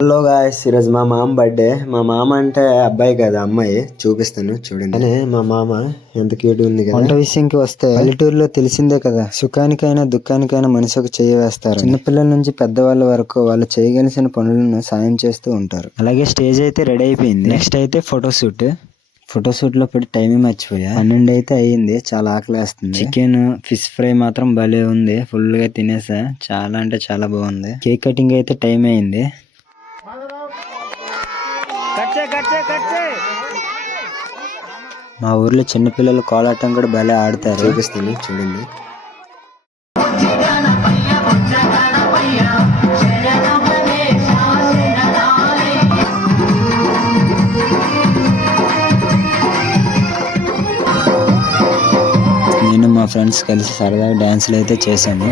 Hello guys, ఈరోజు మా మామ బర్త్డే. మా మామ అంటే అబ్బాయి కదా, అమ్మాయి. చూపిస్తాను చూడండి. అనే మా మామ ఎంత క్యూట్ ఉంది కదా. వంట విషయంకి వస్తే పల్లెటూరులో తెలిసిందే కదా, సుఖానికైనా దుఃఖానికైనా మనిషికి చేయి వేస్తారు. చిన్నపిల్లల నుంచి పెద్దవాళ్ళ వరకు వాళ్ళు చేయగలిసిన పనులను సాయం చేస్తూ ఉంటారు. అలాగే స్టేజ్ అయితే రెడీ అయిపోయింది. నెక్స్ట్ అయితే ఫోటోషూట్ లో పెట్టి టైమింగ్ మర్చిపోయా. 12 అయితే అయ్యింది. చాలా ఆకలేస్తుంది. చికెన్ ఫిష్ ఫ్రై మాత్రం భలే ఉంది. ఫుల్ గా తినేసా. చాలా అంటే చాలా బాగుంది. కేక్ కటింగ్ అయితే టైం అయింది. మా ఊర్లో చిన్నపిల్లలు కోలాటం కూడా భలే ఆడతారు. చూపిస్తాను చూడండి. నేను మా ఫ్రెండ్స్ కలిసి సరదాగా డాన్సులు అయితే చేశాను.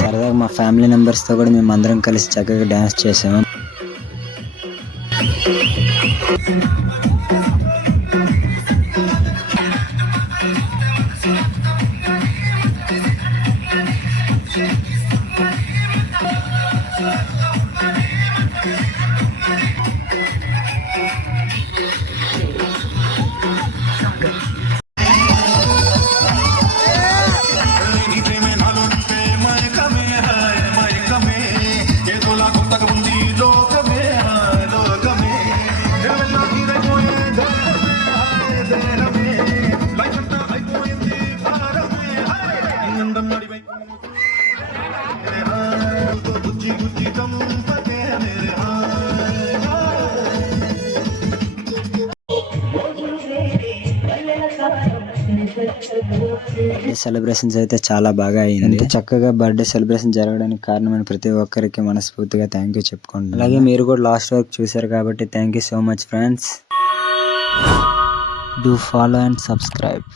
సరదాగా మా ఫ్యామిలీ మెంబర్స్ తో కూడా మేము అందరం కలిసి చక్కగా డాన్స్ చేసాము. సెలబ్రేషన్స్ అయితే చాలా బాగా అయింది. చక్కగా బర్త్డే సెలబ్రేషన్ జరగడానికి కారణమైన ప్రతి ఒక్కరికి మనస్ఫూర్తిగా థ్యాంక్ యూ చెప్పుకోండి. అలాగే మీరు కూడా లాస్ట్ వరకు చూసారు కాబట్టి thank you so much friends. Do follow and subscribe.